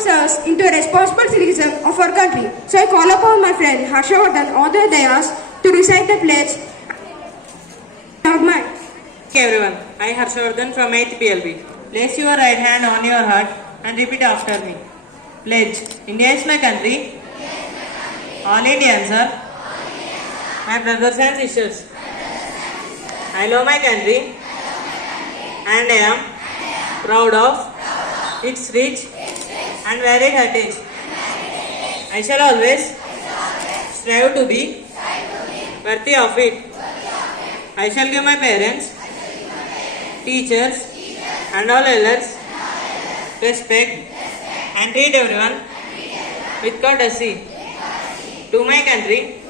transforms us into a responsible citizen of our country. So I call upon my friend Harshavardhan on the dais to recite the pledge. Okay everyone, I Harshavardhan from 8th PLB. Place your right hand on your heart and repeat after me. Pledge. India is my country. All Indians are my brothers and sisters. I love my country and I am proud of its rich and varied heritage. I shall always strive to be worthy of it. I shall give my parents, teachers and all elders respect and treat everyone with courtesy. To my country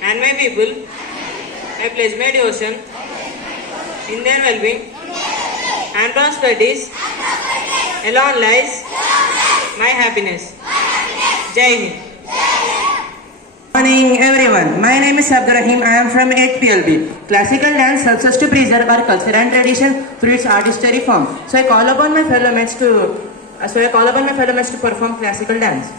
and my people, I pledge my devotion in their well-being and prosperities. Alone lies my happiness. Jai Hind. Morning everyone, my name is Abdurrahim. I am from 8th PLB. Classical dance helps us to preserve our culture and tradition through its artistry form. So I call upon my fellow mates to perform classical dance.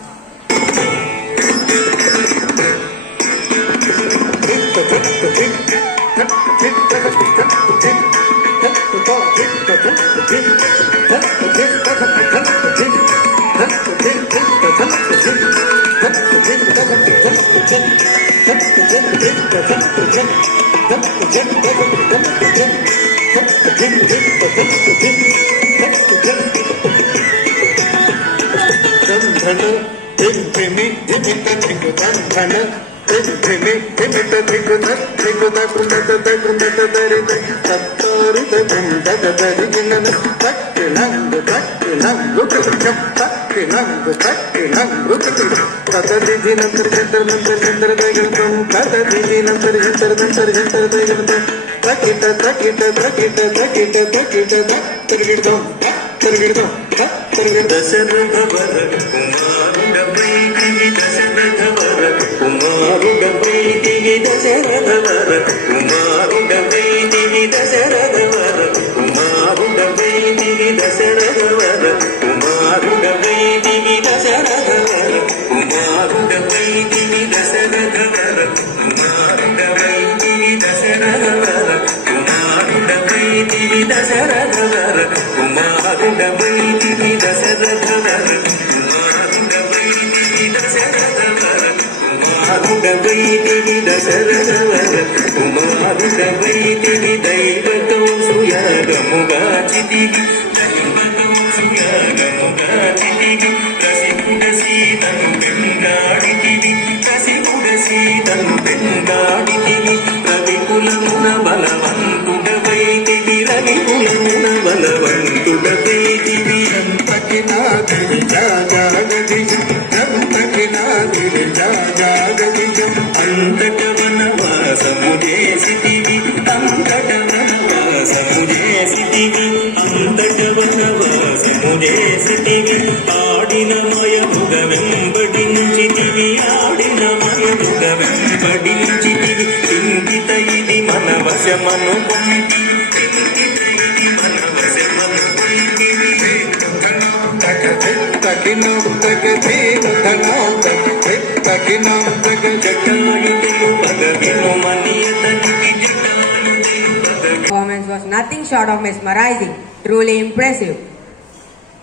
Performance was nothing short of mesmerizing, truly impressive.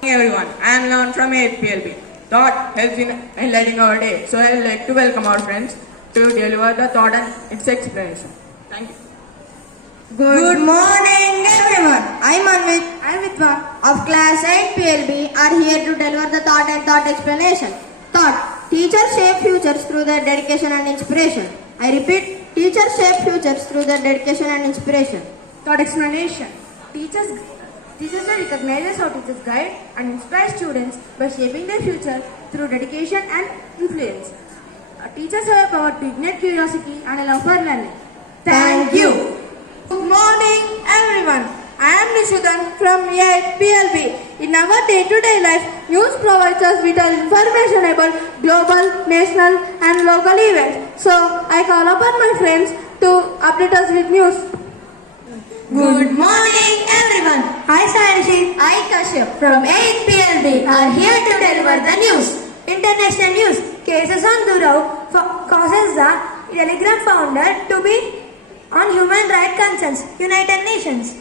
Everyone, I am Leon from 8th PLB. Thought helps in enlightening our day, so I would like to welcome our friends to deliver the thought and its explanation. Thank you. Good morning everyone. I am Anvit and Vitva of class 8 PLB are here to deliver the thought and thought explanation. Thought. Teachers shape futures through their dedication and inspiration. I repeat, teachers shape futures through their dedication and inspiration. Thought explanation. Teachers recognize how teachers guide and inspire students by shaping their future through dedication and influence. Teachers have a power to ignite curiosity and a love for learning. Thank you. Good morning everyone. I am Nishudan from 8th PLB. In our day-to-day life, news provides us with information about global, national and local events. So I call upon my friends to update us with news. Good morning everyone. I, Sairisha Gayatri. I Kashyap from 8th PLB are here to deliver the news. International news. Cases on Durov causes the Telegram founder to be on human rights concerns. United Nations.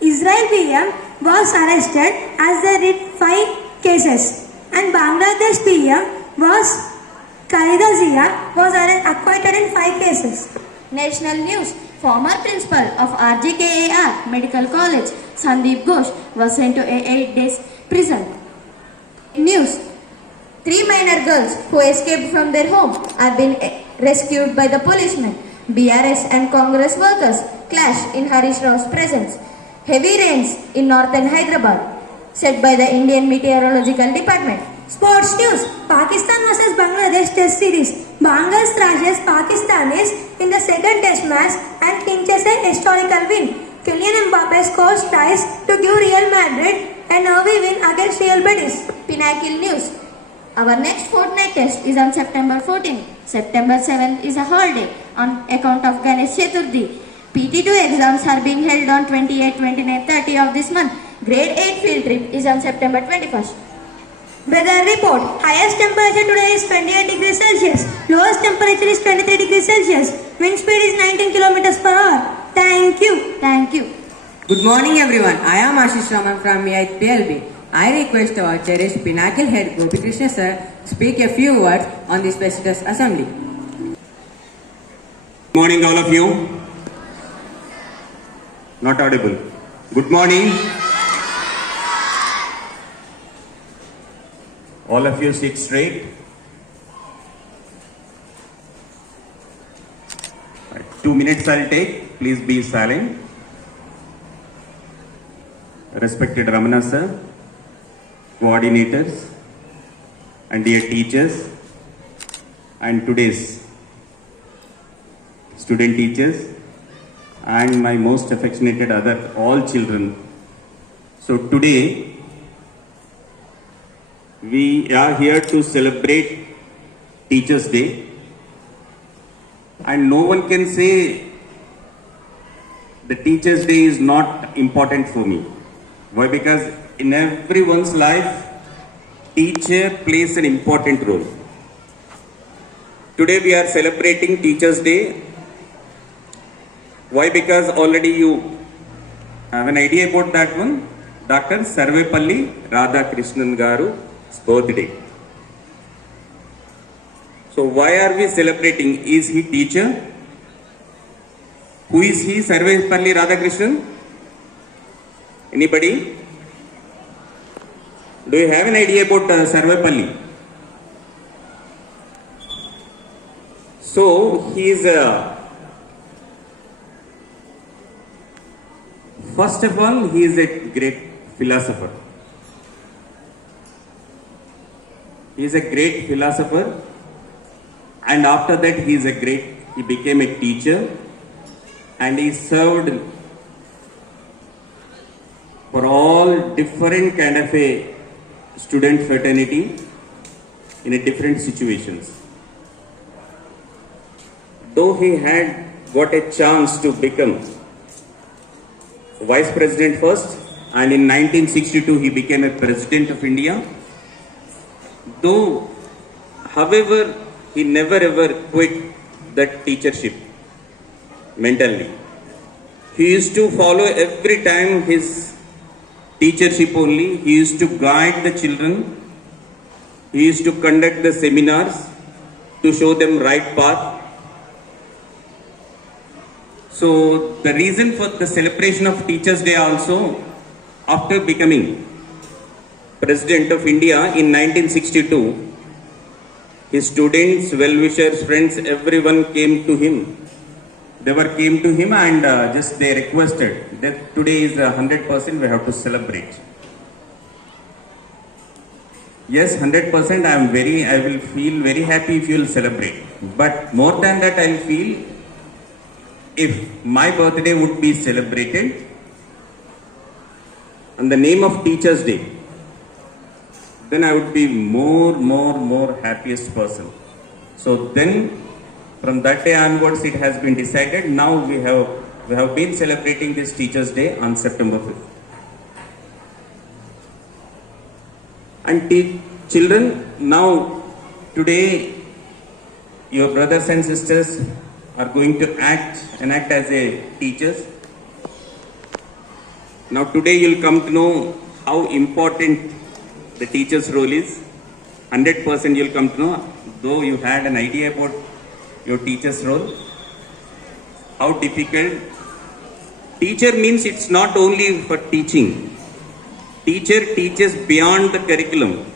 Israel PM was arrested as they did 5 cases, and Bangladesh PM was Khalida Zia was acquitted in 5 cases. National news. Former principal of RGKAR Medical College, Sandeep Ghosh, was sent to a 8 days prison. News. 3 minor girls who escaped from their home are being rescued by the policemen. BRS and Congress workers clash in Harish Raw's presence. Heavy rains in northern Hyderabad, said by the Indian Meteorological Department. Sports news. Pakistan vs Bangladesh Test Series. Bangladesh thrashes Pakistanis in the second Test match and clinches a historical win. Kylian Mbappe scores twice to give Real Madrid an early win against Real Betis. Pinnacle news. Our next fortnight test is on September 14. September 7th is a holiday on account of Ganesh Chaturthi. PT2 exams are being held on 28, 29, 30 of this month. Grade 8 field trip is on September 21st. Weather report. Highest temperature today is 28 degrees Celsius. Lowest temperature is 23 degrees Celsius. Wind speed is 19 kilometers per hour. Thank you. Thank you. Good morning everyone. I am Ashish Raman from 8th PLB. I request our cherished Pinnacle head Gopi Krishna sir speak a few words on this prestigious assembly. Good morning all of you. Not audible. Good morning. All of you sit straight. 2 minutes I'll take. Please be silent. Respected Ramana sir, coordinators, and dear teachers, and today's student teachers, and my most affectionate other all children. So today we are here to celebrate Teachers' Day, and no one can say the Teachers' Day is not important for me. Why? Because in everyone's life, teacher plays an important role. Today we are celebrating Teachers' Day. Why? Because already you have an idea about that one. Dr. Sarvepalli Radhakrishnan Garu's birthday. So why are we celebrating? Is he teacher? Who is he? Sarvepalli Radhakrishnan? Anybody? Do you have an idea about Sarvepalli? So he is first of all, he is a great philosopher. He is a great philosopher, and after that he became a teacher, and he served for all different kind of a student fraternity in a different situations. Though he had got a chance to become vice president first, and in 1962 he became a president of India. Though, however, he never ever quit that teachership mentally. He used to follow every time his teachership only. He used to guide the children. He used to conduct the seminars to show them right path. So the reason for the celebration of Teachers' Day also, after becoming President of India in 1962, his students, well-wishers, friends, everyone came to him. They came to him and just they requested that today is 100% we have to celebrate. Yes, 100% I will feel very happy if you will celebrate. But more than that, I will feel if my birthday would be celebrated in the name of Teachers' Day, then I would be more happiest person. So then from that day onwards it has been decided. Now we have we have been celebrating this Teachers' Day on September 5th. And children, now today your brothers and sisters are going to enact as a teachers. Now today you'll come to know how important the teacher's role is. 100% you'll come to know, though you had an idea about your teacher's role, how difficult. Teacher means it's not only for teaching. Teacher teaches beyond the curriculum.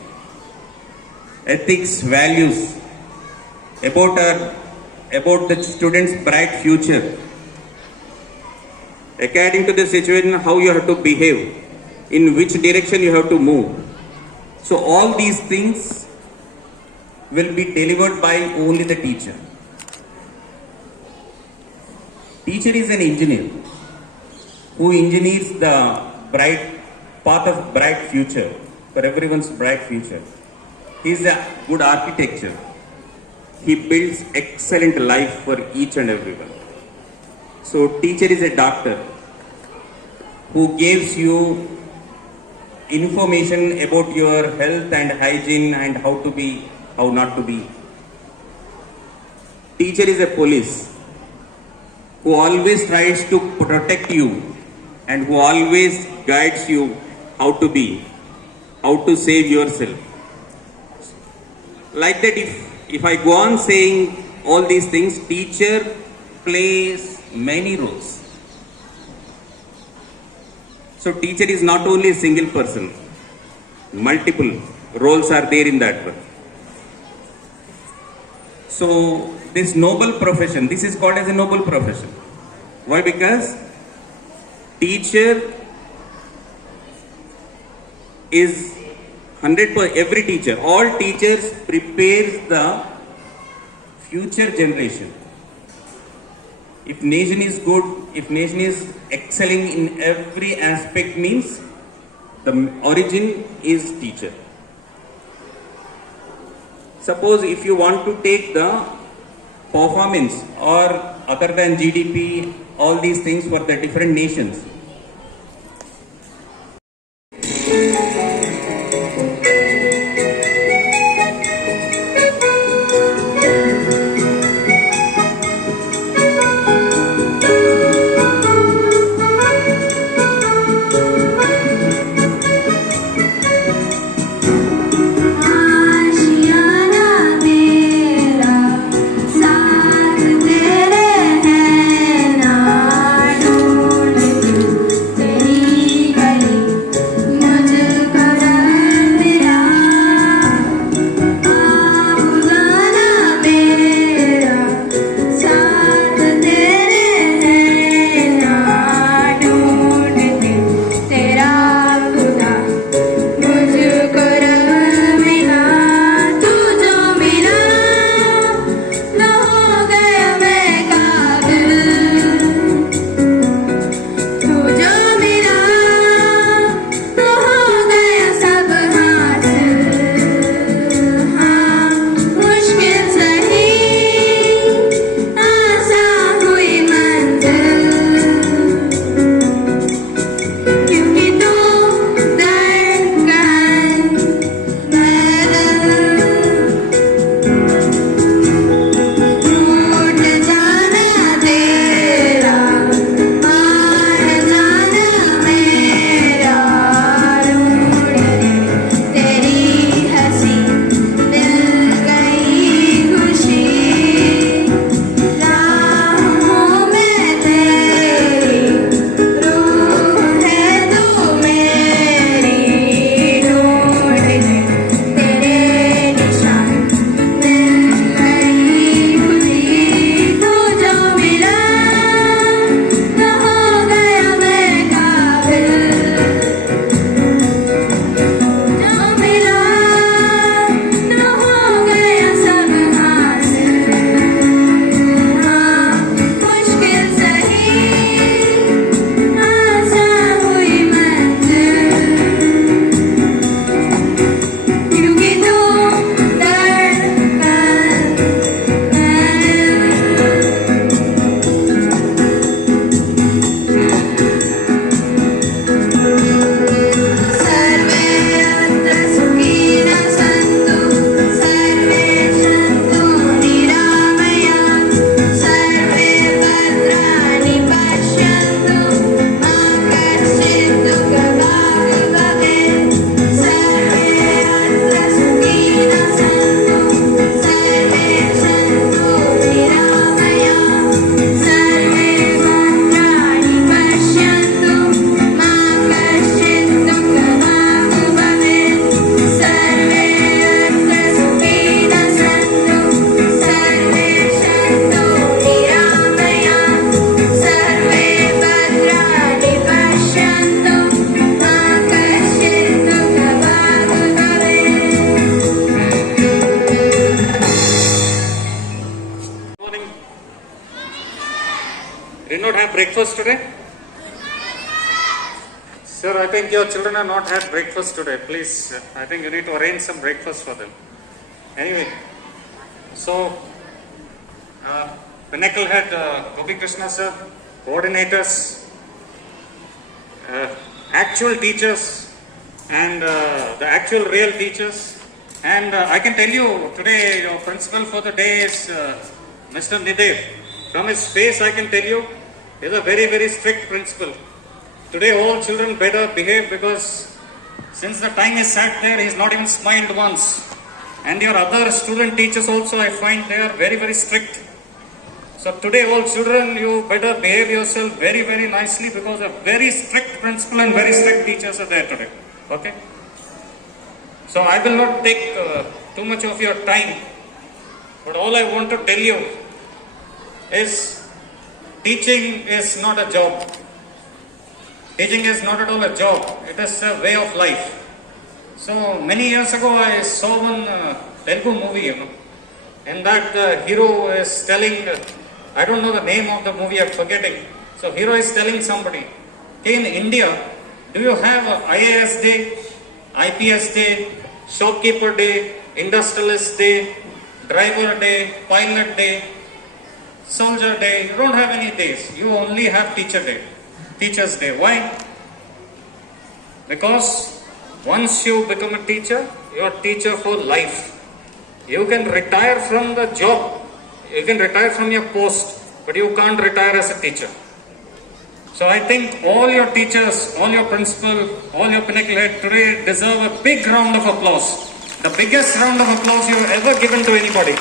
Ethics, values, about the student's bright future. According to the situation, how you have to behave, in which direction you have to move. So all these things will be delivered by only the teacher. Teacher is an engineer who engineers the bright path of bright future, for everyone's bright future. He is a good architecture. He builds excellent life for each and everyone. So teacher is a doctor who gives you information about your health and hygiene and how to be, how not to be. Teacher is a police who always tries to protect you and who always guides you how to be, how to save yourself. Like that, if I go on saying all these things, teacher plays many roles. So teacher is not only a single person, multiple roles are there in that one. So this noble profession, this is called as a noble profession. Why? Because teacher is 100%, every teacher, all teachers prepares the future generation. If nation is good, if nation is excelling in every aspect, means the origin is teacher. Suppose if you want to take the performance or other than GDP, all these things for the different nations. आशियाना मेरा साथ तेरे है ना ढूंढ breakfast today? Sir, I think your children have not had breakfast today. Please, I think you need to arrange some breakfast for them. Anyway, so Pinnacle Head Gopi Krishna sir, coordinators, actual teachers, and the actual real teachers. And I can tell you today, your principal for the day is Mr. Nidev. From his face, I can tell you, he is a very, very strict principal. Today, all children better behave because since the time he sat there, he has not even smiled once. And your other student teachers also, I find they are very, very strict. So today, all children, you better behave yourself very, very nicely because a very strict principal and very strict teachers are there today. Okay? So I will not take too much of your time. But all I want to tell you is teaching is not a job. Teaching is not at all a job. It is a way of life. So many years ago I saw one Telugu movie, and that hero is telling, I don't know the name of the movie, I'm forgetting. So hero is telling somebody, hey, in India, do you have a IAS day, IPS day, shopkeeper day, industrialist day, driver day, pilot day, soldier day? You don't have any days. You only have teacher's day. Why? Because once you become a teacher, you are a teacher for life. You can retire from the job, you can retire from your post, but you can't retire as a teacher. So I think all your teachers, all your principal, all your Pinnacle Head today deserve a big round of applause. The biggest round of applause you've ever given to anybody.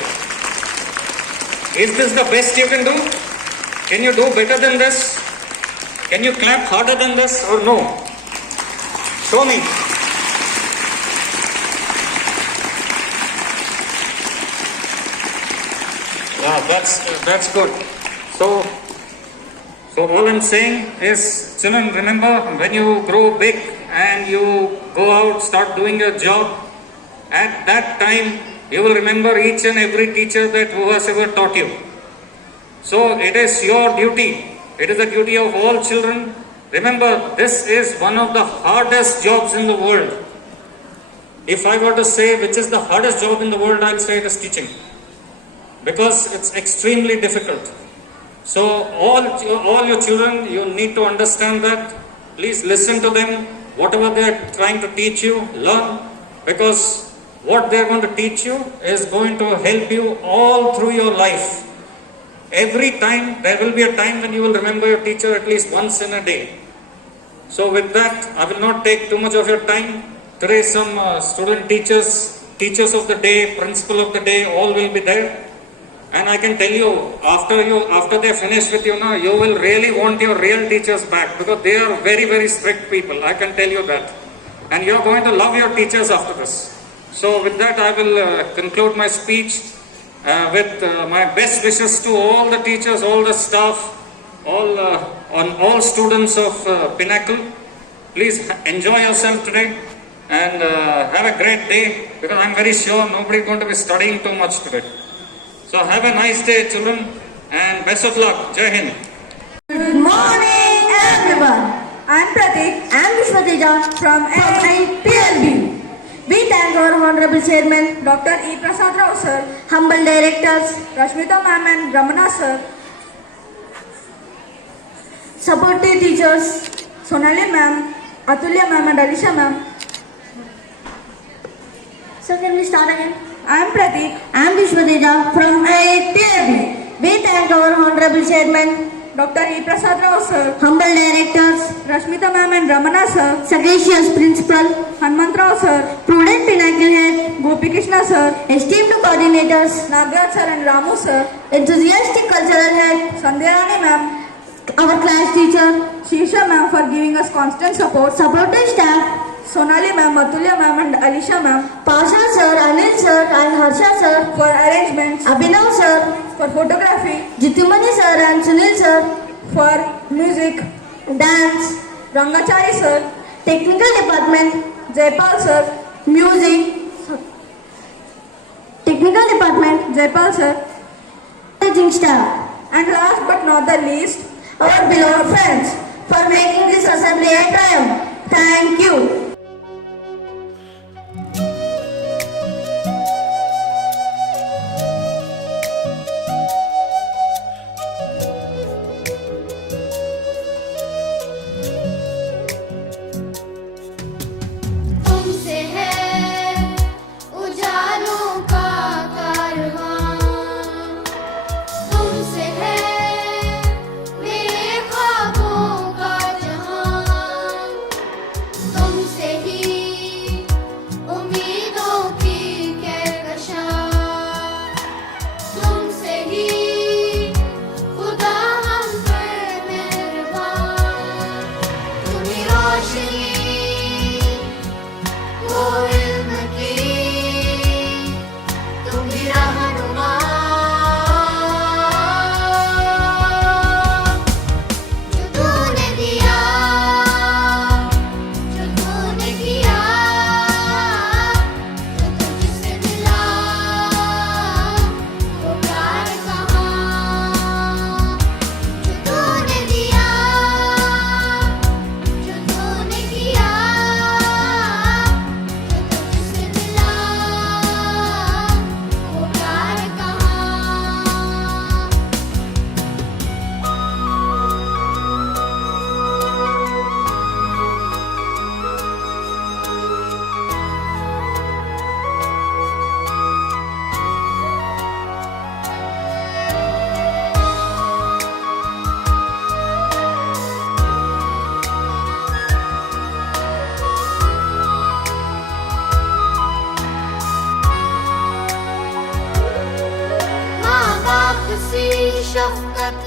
Is this the best you can do? Can you do better than this? Can you clap harder than this or no? Show me. Yeah, that's good. So all I'm saying is, children, remember when you grow big and you go out, start doing your job, at that time you will remember each and every teacher who has ever taught you. So it is your duty, it is the duty of all children. Remember, this is one of the hardest jobs in the world. If I were to say which is the hardest job in the world, I'll say it is teaching. Because it's extremely difficult. So all your children, you need to understand that. Please listen to them. Whatever they are trying to teach you, learn. Because what they are going to teach you is going to help you all through your life. Every time, there will be a time when you will remember your teacher at least once in a day. So with that, I will not take too much of your time. Today some student teachers of the day, principal of the day, all will be there. And I can tell you, after they finish with you now, you will really want your real teachers back because they are very, very strict people. I can tell you that. And you are going to love your teachers after this. So with that, I will conclude my speech with my best wishes to all the teachers, all the staff, all students of Pinnacle. Please enjoy yourself today and have a great day because I'm very sure nobody is going to be studying too much today. So have a nice day, children, and best of luck. Jai Hind. Good morning, everyone. I am Pratik. I am Vishwateja From 8PLB. We thank our Honorable Chairman, Dr. E. Prasad Rao sir, humble directors, Rashmita ma'am and Ramana sir, supportive teachers, Sonali ma'am, Atulya ma'am and Alisha ma'am. So can we start again? I am Pratik. I am Vishwateja from 8PLB. We thank our Honorable Chairman, Dr. E. Prasad Rao sir, humble directors, Rashmita ma'am and Ramana sir, sagacious principal, Hanmantrao sir, prudent Pinnacle Head, Gopi Krishna sir, esteemed coordinators, Nagraj sir and Ramu sir, enthusiastic cultural head, Sandhyarani ma'am, our class teacher, Shisha ma'am for giving us constant support, supportive staff, Sonali ma'am, Atulya ma'am and Alisha ma'am Pasha sir, Anil sir and Harsha sir, for arrangements, Abhinav sir, for photography, Jitumani sir and Sunil sir, for music, dance, Rangachari sir, technical department, Jaipal sir, music, technical department, Jaipal sir, teaching staff, and last but not the least, our beloved friends, for making this assembly a triumph. Thank you. तुमसे है उजालों का कारवां, तुमसे है मेरे ख्वाबों का जहां, तुमसे ही उम्मीदों की कहकशां, तुमसे ही खुदा हम पर मेहरबान, तुम्ही रोशनी वो इल्म की, तुम ही रहनुमा, जो तूने दिया, जो तूने किया, जो तुझसे मिला, वो प्यार कहाँ, जो तूने दिया, जो तूने किया, तुझसे मिला, वो प्यार कहाँ। माँ बाप सी शफकत